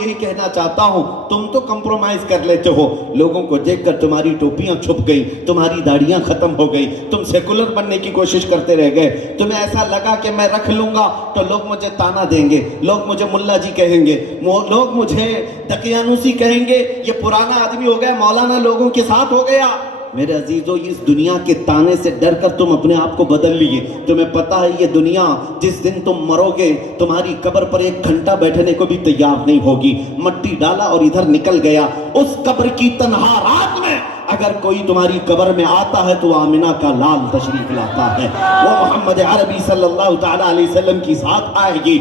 یہی کہنا چاہتا ہوں، تم تو کمپرومائز کر لیتے ہو، لوگوں کو دیکھ کر تمہاری ٹوپیاں چھپ گئی، تمہاری داڑیاں ختم ہو گئی، تم سیکولر بننے کی کوشش کرتے رہ گئے، تمہیں ایسا لگا کہ میں رکھ لوں گا تو لوگ مجھے تانا دیں گے، لوگ مجھے ملا جی کہیں گے، لوگ مجھے دقیانوسی کہیں گے، یہ پرانا آدمی ہو گیا، مولانا لوگوں کے ساتھ ہو گیا۔ میرے عزیزو، اس دنیا کے تانے سے ڈر کر تم اپنے آپ کو بدل لیے۔ تمہیں پتا ہے یہ دنیا جس دن تم مرو گے تمہاری قبر پر 1 گھنٹہ بیٹھنے کو بھی تیار نہیں ہوگی، مٹی ڈالا اور ادھر نکل گیا۔ اس قبر کی تنہا رات میں اگر کوئی تمہاری قبر میں آتا ہے تو آمنہ کا لال تشریف لاتا ہے، وہ محمد عربی صلی اللہ تعالیٰ علیہ وسلم کی ساتھ آئے گی۔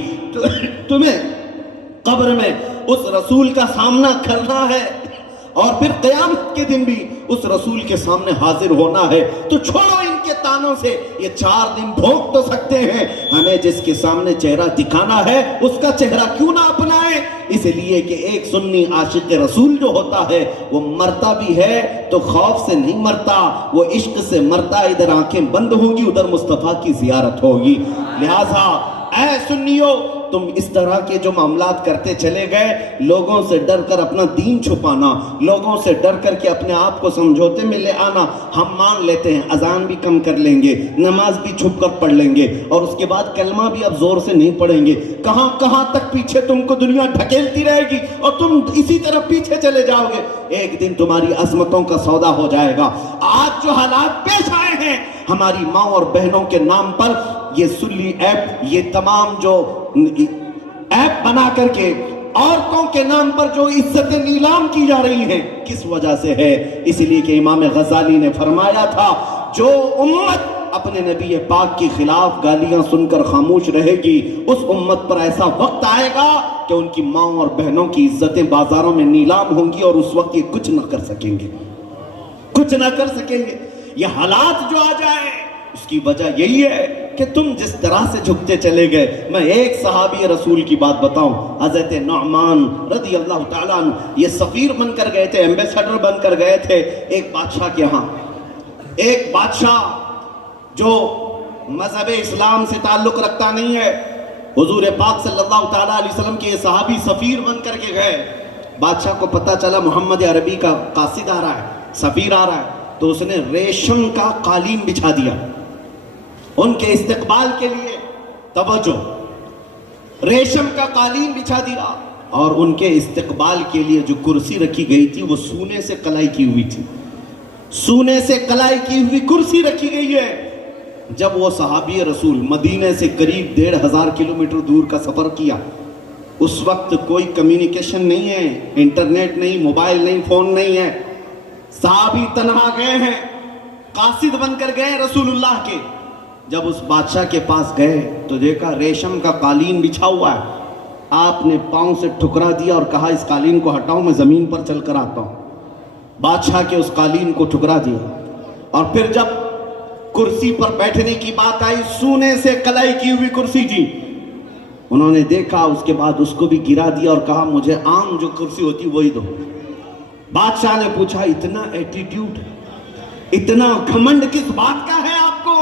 تمہیں قبر میں اس رسول کا سامنا کرنا ہے اور پھر قیامت کے دن بھی اس رسول کے سامنے حاضر ہونا ہے، تو چھوڑو ان کے تانوں سے، یہ 4 دن بھوگ تو سکتے ہیں، ہمیں جس کے سامنے چہرہ دکھانا ہے اس کا چہرہ کیوں نہ اپنائیں؟ اس لیے کہ ایک سنی عاشق رسول جو ہوتا ہے وہ مرتا بھی ہے تو خوف سے نہیں مرتا، وہ عشق سے مرتا، ادھر آنکھیں بند ہوں گی ادھر مصطفیٰ کی زیارت ہوگی۔ لہٰذا اے سنیو، تم اس طرح کے جو معاملات کرتے چلے گئے، لوگوں سے ڈر کر اپنا دین چھپانا، لوگوں سے ڈر کر کے اپنے آپ کو سمجھوتے میں لے آنا، ہم مان لیتے ہیں اذان بھی کم کر لیں گے، نماز بھی چھپ کر پڑھ لیں گے، اور اس کے بعد کلمہ بھی اب زور سے نہیں پڑھیں گے، کہاں کہاں تک پیچھے تم کو دنیا ڈھکیلتی رہے گی اور تم اسی طرح پیچھے چلے جاؤ گے، ایک دن تمہاری عظمتوں کا سودا ہو جائے گا۔ آج جو حالات پیش آئے ہیں ہماری ماں اور بہنوں کے نام پر، یہ سلی ایپ، یہ تمام جو ایپ بنا کر کے عورتوں کے نام پر جو عزتیں نیلام کی جا رہی ہیں، کس وجہ سے ہے؟ اس لیے کہ امام غزالی نے فرمایا تھا، جو امت اپنے نبی پاک کی خلاف گالیاں سن کر خاموش رہے گی، اس امت پر ایسا وقت آئے گا کہ ان کی ماں اور بہنوں کی عزتیں بازاروں میں نیلام ہوں گی، اور اس وقت یہ کچھ نہ کر سکیں گے، کچھ نہ کر سکیں گے۔ یہ حالات جو آ جائے اس کی وجہ یہی ہے کہ تم جس طرح سے جھکتے چلے گئے۔ میں ایک صحابی رسول کی بات بتاؤں، حضرت نعمان رضی اللہ تعالیٰ عنہ، یہ سفیر بن کر گئے تھے، ایمبیسڈر بن کر گئے تھے ایک بادشاہ کے ہاں۔ ایک بادشاہ جو مذہب اسلام سے تعلق رکھتا نہیں ہے، حضور پاک صلی اللہ تعالیٰ علیہ وسلم کے یہ صحابی سفیر بن کر کے گئے۔ بادشاہ کو پتہ چلا محمد عربی کا قاصد آ رہا ہے، سفیر آ رہا ہے، تو اس نے ریشم کا قالین بچھا دیا ان کے استقبال کے لیے۔ توجہ، ریشم کا قالین بچھا دیا، اور ان کے استقبال کے لیے جو کرسی رکھی گئی تھی وہ سونے سے کلائی کی ہوئی تھی، سونے سے کلائی کی ہوئی کرسی رکھی گئی ہے۔ جب وہ صحابی رسول مدینے سے قریب 1500 کلومیٹر دور کا سفر کیا، اس وقت کوئی کمیونیکیشن نہیں ہے، انٹرنیٹ نہیں، موبائل نہیں، فون نہیں ہے، صحابی تنہا گئے ہیں، قاصد بن کر گئے رسول اللہ کے۔ جب اس بادشاہ کے پاس گئے تو دیکھا ریشم کا قالین بچھا ہوا ہے، آپ نے پاؤں سے ٹھکرا دیا اور کہا اس قالین کو ہٹاؤ، میں زمین پر چل کر آتا ہوں۔ بادشاہ کے اس قالین کو ٹھکرا دیا، اور پھر جب کرسی پر بیٹھنے کی بات آئی، سونے سے کلائی کی ہوئی کرسی تھی، انہوں نے دیکھا، اس کے بعد اس کو بھی گرا دیا اور کہا مجھے عام جو کرسی ہوتی وہی دو۔ بادشاہ نے پوچھا اتنا ایٹیٹیوڈ، اتنا گھمنڈ کس بات کا ہے آپ کو؟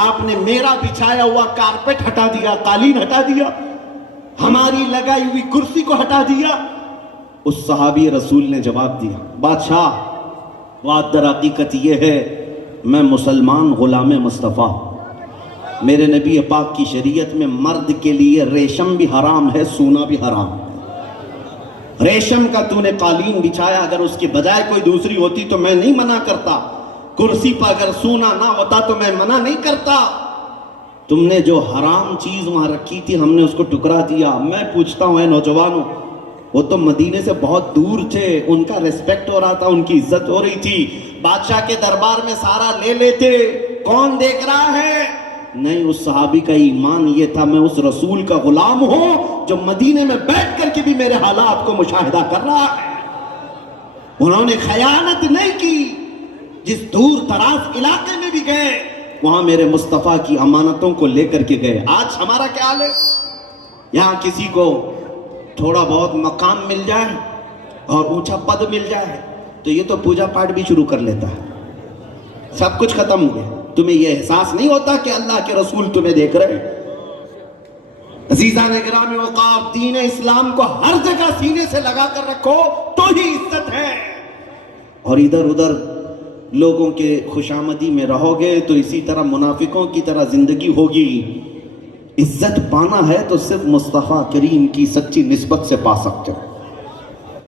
آپ نے میرا بچھایا ہوا کارپیٹ ہٹا دیا، قالین ہٹا دیا، ہماری لگائی ہوئی کرسی کو ہٹا دیا۔ اس صحابی رسول نے جواب دیا، بادشاہ بات در حقیقت یہ ہے، میں مسلمان غلام مصطفیٰ، میرے نبی پاک کی شریعت میں مرد کے لیے ریشم بھی حرام ہے، سونا بھی حرام۔ ریشم کا تو نے قالین بچھایا، اگر اس کی بجائے کوئی دوسری ہوتی تو میں نہیں منع کرتا، کرسی پر اگر سونا نہ ہوتا تو میں منع نہیں کرتا، تم نے جو حرام چیز وہاں رکھی تھی ہم نے اس کو ٹکرا دیا۔ میں پوچھتا ہوں اے نوجوانوں، وہ تو مدینے سے بہت دور تھے، ان کا ریسپیکٹ ہو رہا تھا، ان کی عزت ہو رہی تھی، بادشاہ کے دربار میں سارا لے لیتے، کون دیکھ رہا ہے؟ نہیں، اس صحابی کا ایمان یہ تھا میں اس رسول کا غلام ہوں جو مدینے میں بیٹھ کر کے بھی میرے حالات کو مشاہدہ کر رہا ہے۔ انہوں نے خیانت نہیں کی، جس دور دراز علاقے میں بھی گئے وہاں میرے مصطفیٰ کی امانتوں کو لے کر کے گئے۔ آج ہمارا کیا حال ہے؟ یہاں کسی کو تھوڑا بہت مقام مل جائے اور اونچا پد مل جائے تو یہ تو پوجا پاٹ بھی شروع کر لیتا ہے، سب کچھ ختم ہو گیا۔ تمہیں یہ احساس نہیں ہوتا کہ اللہ کے رسول تمہیں دیکھ رہے ہیں؟ عزیزان گرامی وقار، دین اسلام کو ہر جگہ سینے سے لگا کر رکھو تو ہی عزت ہے، اور ادھر ادھر لوگوں کے خوشامدی میں رہو گے تو اسی طرح منافقوں کی طرح زندگی ہوگی۔ عزت پانا ہے تو صرف مصطفیٰ کریم کی سچی نسبت سے پا سکتے ہو۔